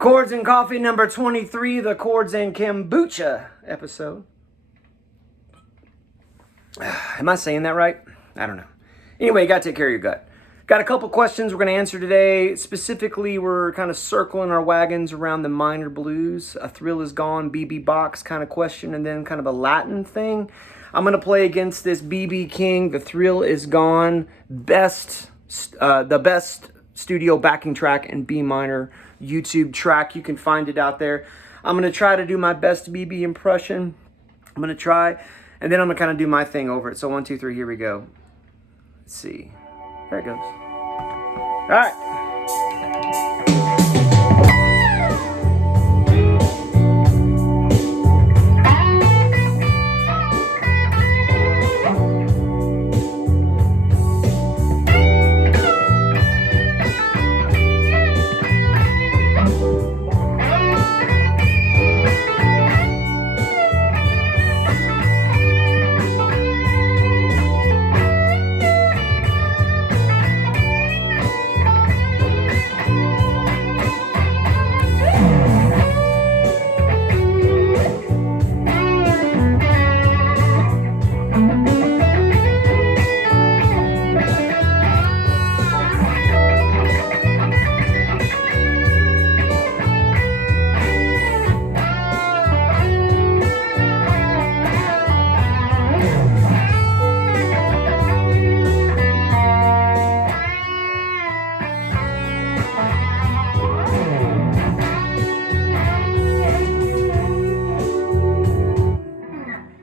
Chords and Coffee number 23, the Chords and Kombucha episode. Am I saying that right? I don't know. Anyway, you got to take care of your gut. Got a couple questions we're going to answer today. Specifically, we're kind of circling our wagons around the minor blues. A Thrill Is Gone, BB Box kind of question, and then kind of a Latin thing. I'm going to play against this BB King, The Thrill Is Gone, the best studio backing track in B minor YouTube track. You can find it out there. I'm going to try to do my best BB impression. I'm going to try, and then I'm going to kind of do my thing over it. So 1, 2, 3, here we go. Let's see. There it goes. All right.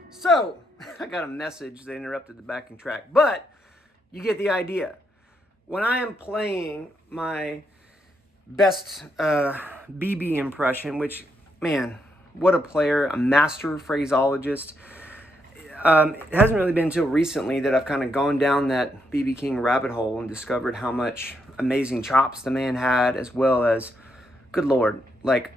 So, I got a message that interrupted the backing track, but you get the idea. When I am playing my best BB impression, which, man, what a player, a master phraseologist. It hasn't really been until recently that I've kind of gone down that BB King rabbit hole and discovered how much amazing chops the man had, as well as, good Lord, like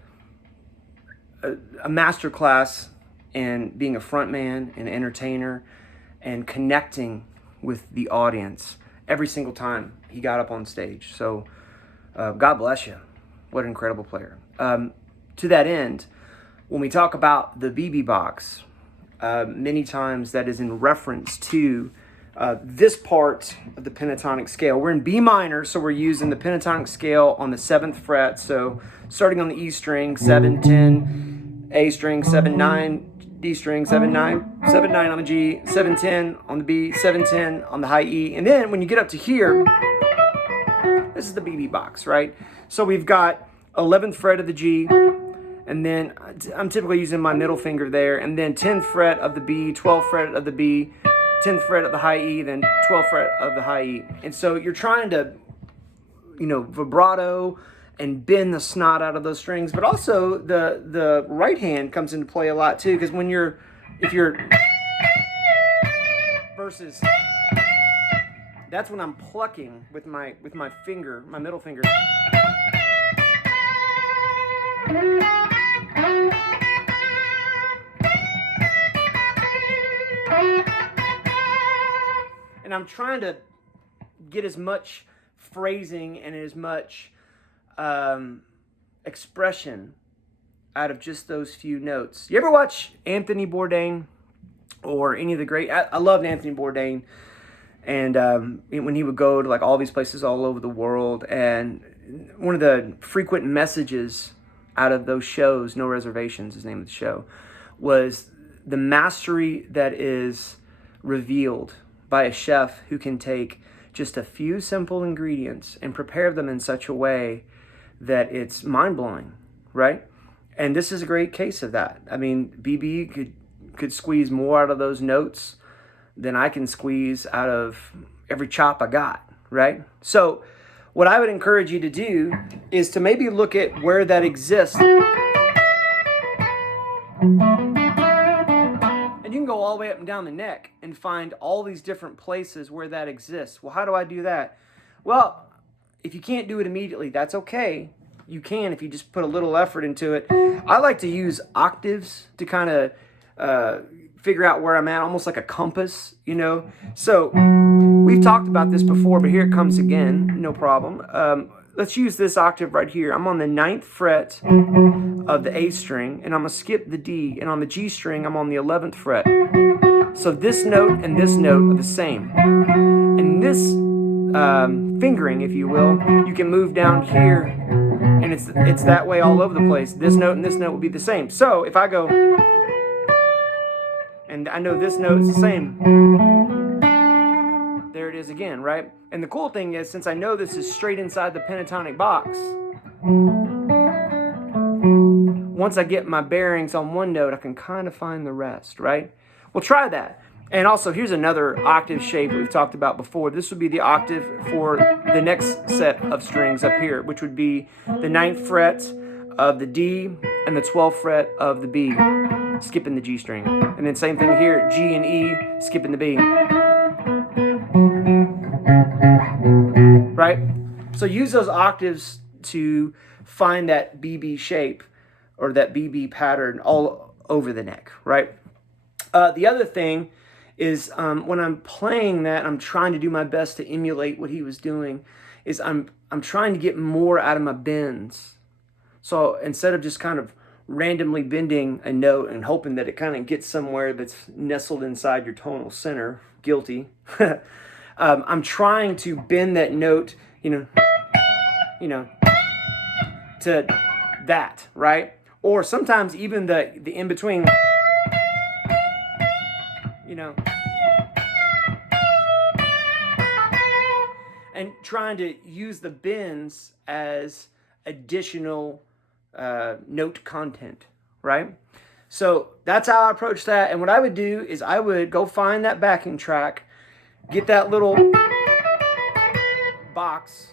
a master class and being a front man, an entertainer, and connecting with the audience every single time he got up on stage. So God bless you. What an incredible player. To that end, when we talk about the BB box, many times that is in reference to this part of the pentatonic scale. We're in B minor, so we're using the pentatonic scale on the 7th fret. So starting on the E string, 7, 10, A string, 7, 9, D string, 7, 9, 7, 9 on the G, 7, 10 on the B, 7, 10 on the high E. And then when you get up to here, this is the BB box, right? So we've got 11th fret of the G, and then I'm typically using my middle finger there, and then 10th fret of the B, 12th fret of the B, 10th fret of the high E, then 12th fret of the high E. And so you're trying to, vibrato and bend the snot out of those strings, but also the right hand comes into play a lot too, because if you're versus, that's when I'm plucking with my finger, my middle finger. And I'm trying to get as much phrasing and as much expression out of just those few notes. You ever watch Anthony Bourdain or any of the great... I loved Anthony Bourdain. And when he would go to like all these places all over the world, and one of the frequent messages out of those shows, No Reservations is the name of the show, was the mastery that is revealed by a chef who can take just a few simple ingredients and prepare them in such a way that it's mind-blowing, right? And this is a great case of that. I mean, BB could squeeze more out of those notes than I can squeeze out of every chop I got, right? So what I would encourage you to do is to maybe look at where that exists. And you can go all the way up and down the neck and find all these different places where that exists. Well, how do I do that? Well, if you can't do it immediately, that's okay. You can if you just put a little effort into it. I like to use octaves to kind of figure out where I'm at, almost like a compass, So we've talked about this before, but here it comes again, no problem. let's use this octave right here. I'm on the 9th fret of the A string, and I'm going to skip the D. And on the G string, I'm on the 11th fret. So this note and this note are the same. And this fingering, if you will, you can move down here, and it's that way all over the place. This note and this note will be the same. So if I go, and I know this note is the same, there it is again, right? And the cool thing is, since I know this is straight inside the pentatonic box, once I get my bearings on one note, I can kind of find the rest, right? We'll try that. And also, here's another octave shape that we've talked about before. This would be the octave for the next set of strings up here, which would be the 9th fret of the D and the 12th fret of the B, skipping the G string. And then same thing here, G and E, skipping the B. Right? So use those octaves to find that BB shape or that BB pattern all over the neck, right? The other thing is when I'm playing that, I'm trying to do my best to emulate what he was doing, is I'm trying to get more out of my bends. So instead of just kind of randomly bending a note and hoping that it kind of gets somewhere that's nestled inside your tonal center, guilty, I'm trying to bend that note, you know, to that, right? Or sometimes even the in-between, you know, and trying to use the bends as additional note content, right? So that's how I approach that. And what I would do is I would go find that backing track, get that little box,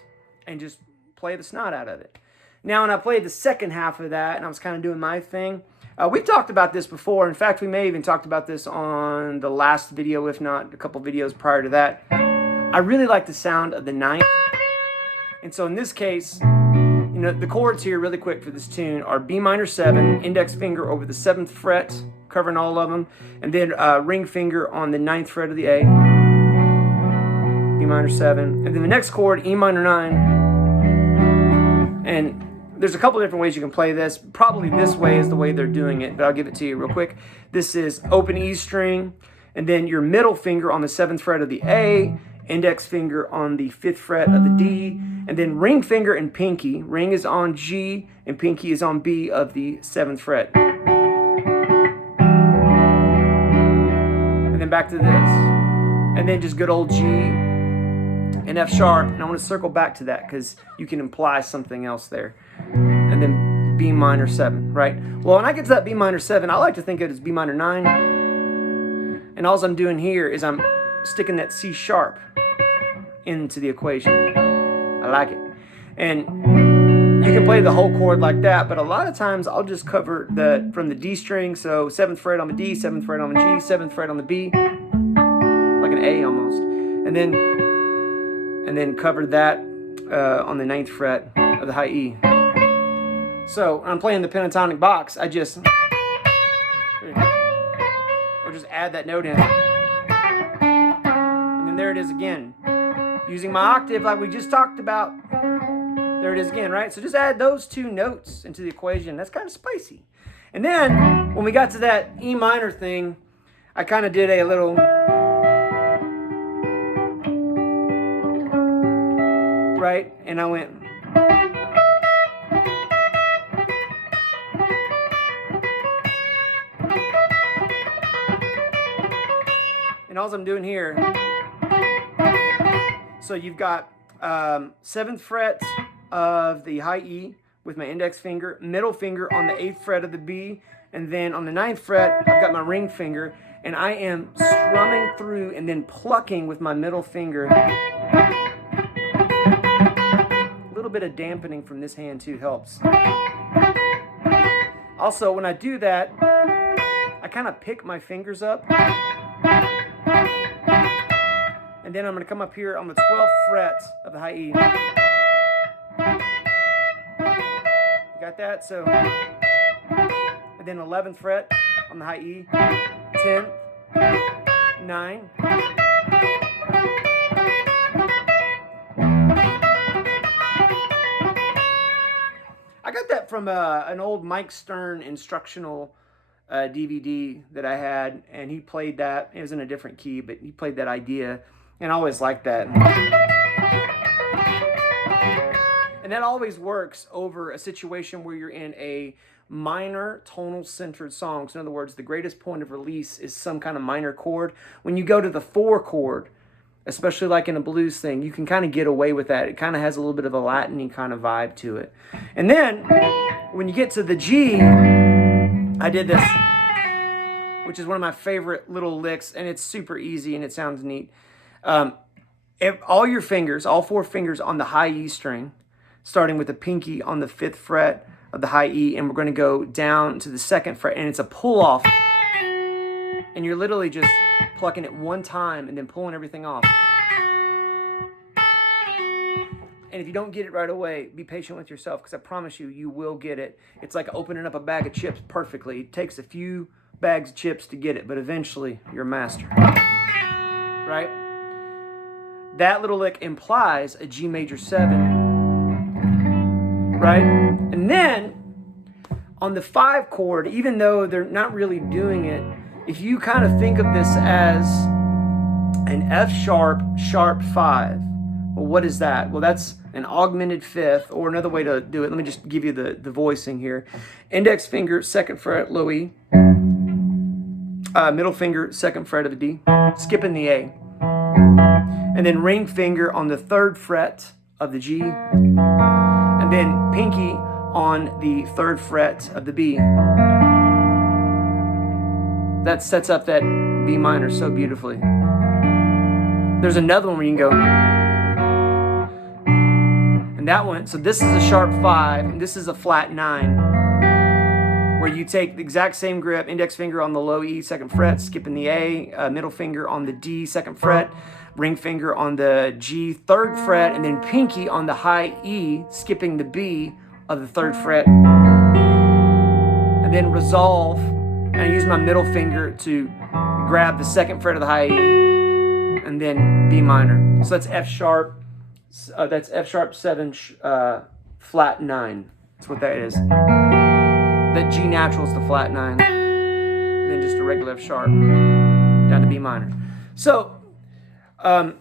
and just play the snot out of it. Now, when I played the second half of that, and I was kind of doing my thing, we've talked about this before. In fact, we may have even talked about this on the last video, if not a couple videos prior to that. I really like the sound of the 9th. And so in this case, you know, the chords here really quick for this tune are B minor 7, index finger over the 7th fret, covering all of them, and then ring finger on the 9th fret of the A, B minor 7, and then the next chord, E minor 9, and there's a couple different ways you can play this. Probably this way is the way they're doing it, but I'll give it to you real quick. This is open E string, and then your middle finger on the 7th fret of the A, index finger on the 5th fret of the D, and then ring finger and pinky. Ring is on G, and pinky is on B of the 7th fret. And then back to this. And then just good old G and F sharp. And I want to circle back to that because you can imply something else there. And then B minor 7, right? Well, when I get to that B minor 7, I like to think of it as B minor 9. And all I'm doing here is I'm sticking that C sharp into the equation. I like it. And you can play the whole chord like that, but a lot of times I'll just cover from the D string, so 7th fret on the D, 7th fret on the G, 7th fret on the B, like an A almost. And then cover that on the 9th fret of the high E. So when I'm playing the pentatonic box, I just, or just add that note in. And then there it is again. Using my octave like we just talked about. There it is again, right? So just add those two notes into the equation. That's kind of spicy. And then when we got to that E minor thing, I kind of did a little, right? And I went, and all I'm doing here, so you've got 7th fret of the high E with my index finger, middle finger on the 8th fret of the B, and then on the 9th fret, I've got my ring finger, and I am strumming through and then plucking with my middle finger. A little bit of dampening from this hand too helps. Also, when I do that, I kind of pick my fingers up. And then I'm going to come up here on the 12th fret of the high E. You got that? So, and then 11th fret on the high E, 10th, 9. that from an old Mike Stern instructional DVD that I had, and he played that. It was in a different key, but he played that idea, and I always liked that. And that always works over a situation where you're in a minor tonal centered song. So in other words, the greatest point of release is some kind of minor chord. When you go to the 4 chord, especially like in a blues thing, you can kind of get away with that. It kind of has a little bit of a Latin-y kind of vibe to it. And then when you get to the G, I did this, which is one of my favorite little licks, and it's super easy and it sounds neat. All your fingers, all 4 fingers on the high E string, starting with the pinky on the 5th fret of the high E, and we're going to go down to the 2nd fret, and it's a pull off, and you're literally just plucking it one time and then pulling everything off. And if you don't get it right away, be patient with yourself, because I promise you, you will get it. It's like opening up a bag of chips perfectly. It takes a few bags of chips to get it, but eventually you're a master. Right? That little lick implies a G major 7. Right? And then on the 5 chord, even though they're not really doing it, if you kind of think of this as an F sharp, sharp 5, well, what is that? Well, that's an augmented 5th, or another way to do it. Let me just give you the voicing here. Index finger, 2nd fret, low E. Middle finger, 2nd fret of the D. Skipping the A. And then ring finger on the 3rd fret of the G. And then pinky on the 3rd fret of the B. That sets up that B minor so beautifully. There's another one where you can go. And that one, so this is a sharp 5, and this is a flat 9. Where you take the exact same grip, index finger on the low E, 2nd fret, skipping the A, middle finger on the D, 2nd fret, ring finger on the G, 3rd fret, and then pinky on the high E, skipping the B of the 3rd fret. And then resolve, and I use my middle finger to grab the 2nd fret of the high E, and then B minor. So that's F sharp. That's F sharp 7, flat 9. That's what that is. That G natural is the flat 9, and then just a regular F sharp down to B minor. So I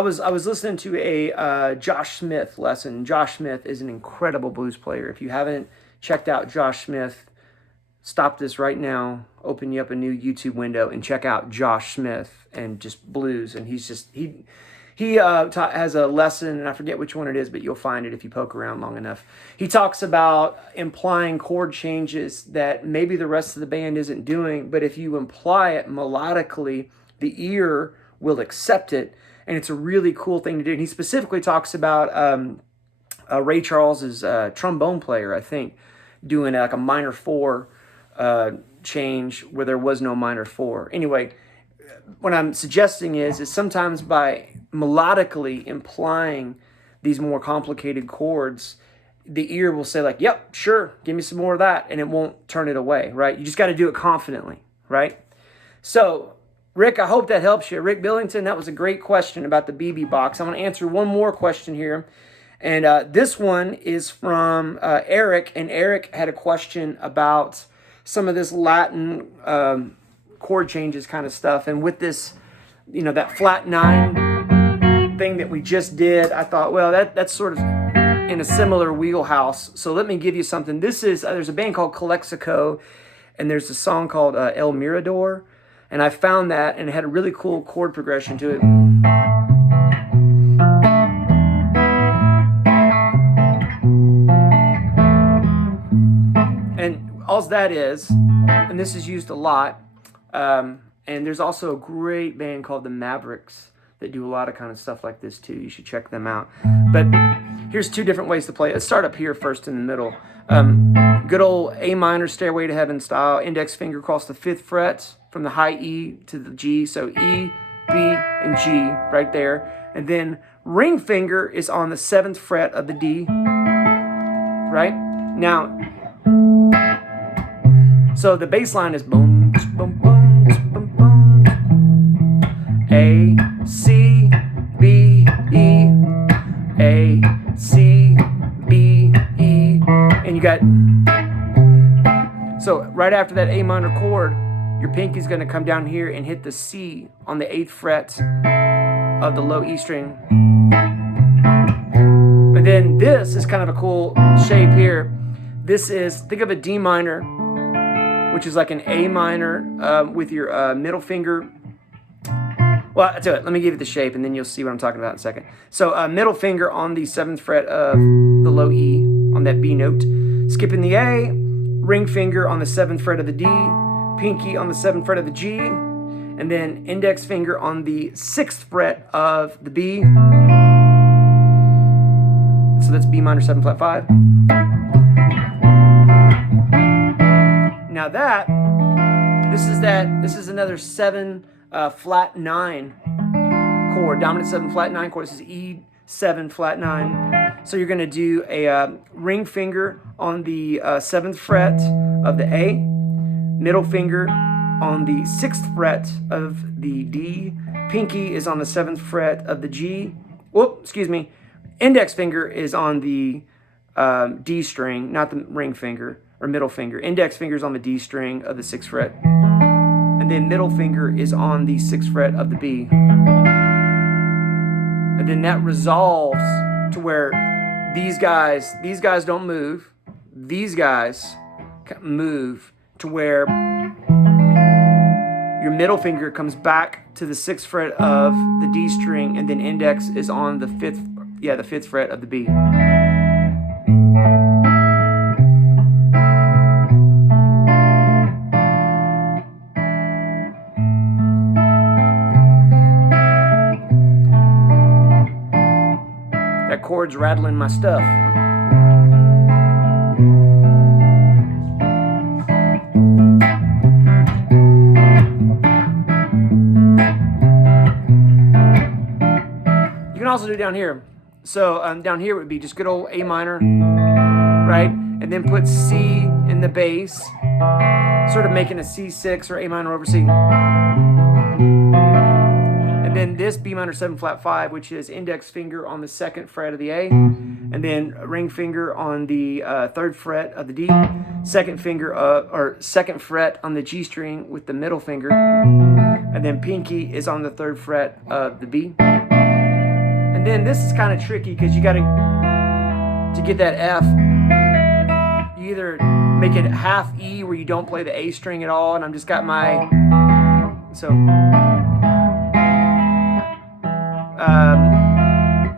was listening to a Josh Smith lesson. Josh Smith is an incredible blues player. If you haven't checked out Josh Smith, stop this right now, open you up a new YouTube window, and check out Josh Smith and just blues. And he's just he has a lesson, and I forget which one it is, but you'll find it if you poke around long enough. He talks about implying chord changes that maybe the rest of the band isn't doing, but if you imply it melodically, the ear will accept it, and it's a really cool thing to do. And he specifically talks about Ray Charles's trombone player, I think, doing like a minor 4 change where there was no minor 4. Anyway, what I'm suggesting is sometimes by melodically implying these more complicated chords, the ear will say like, yep, sure, give me some more of that, and it won't turn it away, right? You just got to do it confidently, right? So, Rick, I hope that helps you. Rick Billington, that was a great question about the BB box. I'm going to answer one more question here, and this one is from Eric, and Eric had a question about some of this Latin chord changes kind of stuff, and with this, that flat 9 thing that we just did, I thought, well, that's sort of in a similar wheelhouse. So let me give you something. This is there's a band called Calexico, and there's a song called El Mirador, and I found that, and it had a really cool chord progression to it. And all that is, and this is used a lot, and there's also a great band called the Mavericks that do a lot of kind of stuff like this too. You should check them out. But here's 2 different ways to play it. Let's start up here first in the middle. Good old A minor, Stairway to Heaven style. Index finger across the 5th fret from the high E to the G. So E, B, and G right there. And then ring finger is on the 7th fret of the D. Right? Now, so the bass line is boom, boom, boom, boom, boom. A, C, B, E, A, C, B, E, and you got So right after that A minor chord, your pinky is going to come down here and hit the C on the 8th fret of the low E string. And then this is kind of a cool shape here. This is, think of a D minor, which is like an A minor with your middle finger. Well, I'll tell you, let me give you the shape and then you'll see what I'm talking about in a second. So middle finger on the 7th fret of the low E on that B note. Skipping the A, ring finger on the 7th fret of the D, pinky on the 7th fret of the G, and then index finger on the 6th fret of the B. So that's B minor 7 flat 5. Now this is another 7 flat 9 chord, dominant 7 flat 9 chord. This is E7 flat 9. So you're going to do a ring finger on the 7th fret of the A, middle finger on the 6th fret of the D, pinky is on the 7th fret of the G. Whoop, excuse me. Index finger is on the D string, not the ring finger or middle finger. Index finger is on the D string of the 6th fret. And then middle finger is on the 6th fret of the B. And then that resolves to where these guys don't move. These guys move to where your middle finger comes back to the 6th fret of the D string, and then index is on the 5th fret of the B. That chord's rattling my stuff. You can also do down here. So down here would be just good old A minor, right? And then put C in the bass, sort of making a C6 or A minor over C. And then this B minor 7 flat 5, which is index finger on the 2nd fret of the A, and then ring finger on the 3rd fret of the D, second fret on the G string with the middle finger, and then pinky is on the 3rd fret of the B. And then this is kind of tricky because you got to get that F, you either make it half E where you don't play the A string at all, and I'm just got my, so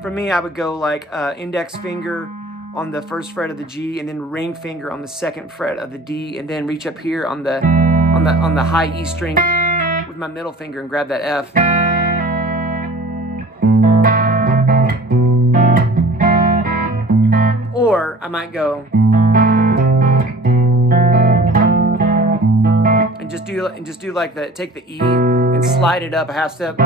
for me I would go like index finger on the 1st fret of the G, and then ring finger on the 2nd fret of the D, and then reach up here on the high E string with my middle finger and grab that F. Or I might go and just do like take the E and slide it up a half step.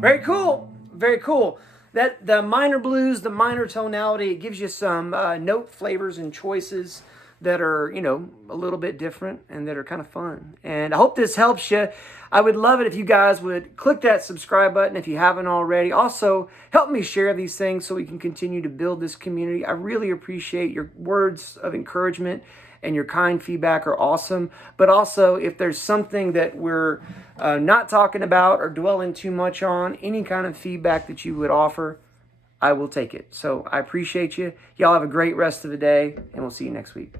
Very cool, very cool. That the minor blues, the minor tonality, it gives you some note flavors and choices that are, you know, a little bit different and that are kind of fun. And I hope this helps you. I would love it if you guys would click that subscribe button if you haven't already. Also, help me share these things so we can continue to build this community. I really appreciate your words of encouragement, and your kind feedback are awesome. But also, if there's something that we're not talking about or dwelling too much on, any kind of feedback that you would offer, I will take it. So I appreciate you. Y'all have a great rest of the day, and we'll see you next week.